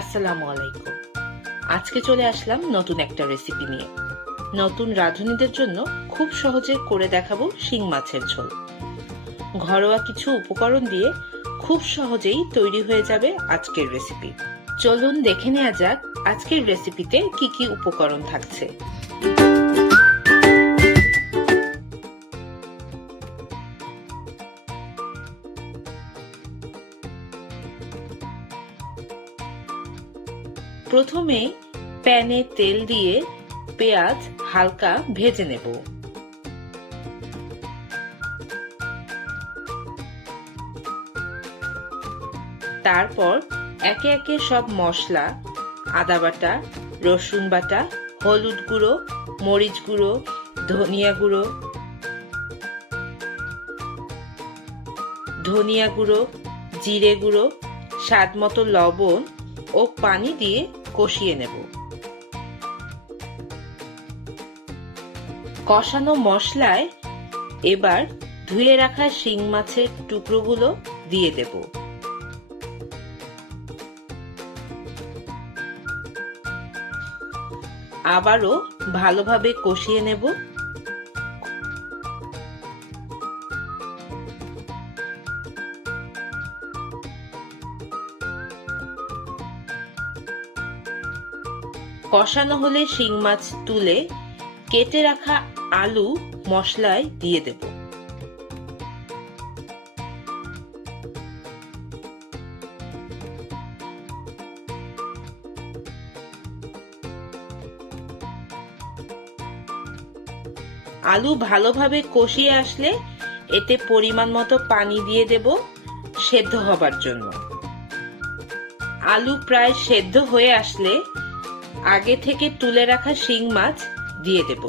আসসালামু আলাইকুম। আজকে চলে আসলাম নতুন একটা রেসিপি নিয়ে। নতুন রাঁধুনিদের জন্য খুব সহজে করে দেখাবো শিং মাছের ঝোল। ঘরোয়া কিছু উপকরণ দিয়ে খুব সহজেই তৈরি হয়ে যাবে আজকের রেসিপি চলুন দেখে নেওয়া যাক আজকের রেসিপিতে কি কি উপকরণ থাকছে। প্রথমে প্যানে তেল দিয়ে পেঁয়াজ হালকা ভেজে নেব। তারপর একে একে সব মশলা, আদা বাটা, রসুন বাটা, হলুদ গুঁড়ো, মরিচ গুঁড়ো, ধনিয়া গুঁড়ো ধনিয়া গুঁড়ো, জিরে গুঁড়ো স্বাদ মতো লবণ ও পানি দিয়ে কষিয়ে নেব। কষানো মশলায় এবার ধুয়ে রাখা শিং মাছের টুকরোগুলো দিয়ে দেব। আবারও ভালোভাবে কষিয়ে নেব। কষানো হলে শিং মাছ তুলে কেটে রাখা আলু মশলায় দিয়ে দেব। আলু ভালোভাবে কষিয়ে আসলে এতে পরিমাণ মতো পানি দিয়ে দেব সেদ্ধ হবার জন্য। আলু প্রায় সেদ্ধ হয়ে আসলে আগে থেকে তুলে রাখা শিং মাছ দিয়ে দেব।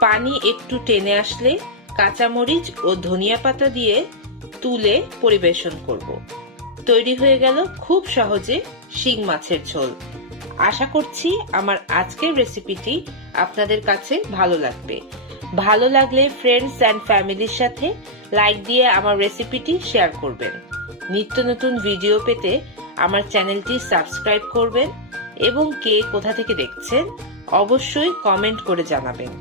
পানি একটু টেনে আসলে কাঁচামরিচ ও ধনিয়া পাতা দিয়ে তুলে পরিবেশন করব। তৈরি হয়ে গেল খুব সহজে শিং মাছের ঝোল। আশা করছি আমার আজকের রেসিপিটি আপনাদের কাছে ভালো লাগবে। ভালো লাগলে ফ্রেন্ডস অ্যান্ড ফ্যামিলির সাথে লাইক দিয়ে আমার রেসিপিটি শেয়ার করবেন। নিত্য নতুন ভিডিও পেতে আমার চ্যানেলটি সাবস্ক্রাইব করবেন এবং কে কোথা থেকে দেখছেন অবশ্যই কমেন্ট করে জানাবেন।